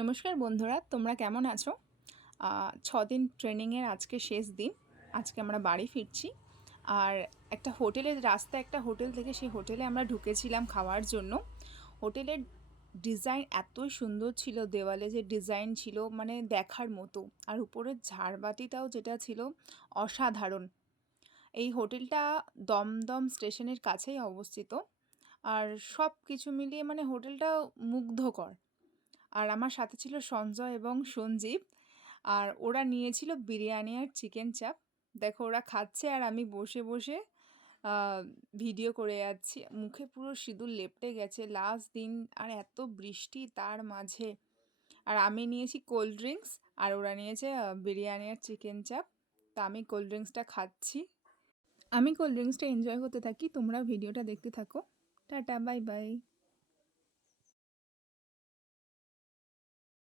নমস্কার বন্ধুরা, তোমরা কেমন আছো? 6 দিন ট্রেনিংয়ের আজকে শেষ দিন। আজকে আমরা বাড়ি ফিরছি। আর একটা হোটেল থেকে সেই হোটেলে আমরা ঢুকেছিলাম খাওয়ার জন্য। হোটেলের ডিজাইন এতই সুন্দর ছিল, দেওয়ালে যে ডিজাইন ছিল মানে দেখার মতো। আর উপরের ঝাড়বাতিটাও যেটা ছিল অসাধারণ। এই হোটেলটা দমদম স্টেশনের কাছেই অবস্থিত। আর সব কিছু মিলিয়ে মানে হোটেলটা মুগ্ধকর। আর আমার সাথে ছিল সঞ্জয় এবং সঞ্জীব। আর ওরা নিয়েছিল বিরিয়ানি আর চিকেন চাপ। দেখো ওরা খাচ্ছে আর আমি বসে বসে ভিডিও করে যাচ্ছি। মুখে পুরো সিঁদুর লেপটে গেছে, লাস্ট দিন আর এত বৃষ্টি তার মাঝে। আর আমি নিয়েছি কোল্ড ড্রিঙ্কস আর ওরা নিয়েছে বিরিয়ানি আর চিকেন চাপ। তা আমি কোল্ড ড্রিঙ্কসটা খাচ্ছি। আমি কোল্ড ড্রিঙ্কসটা এনজয় করতে থাকি, তোমরা ভিডিওটা দেখতে থাকো। Tata, bye bye.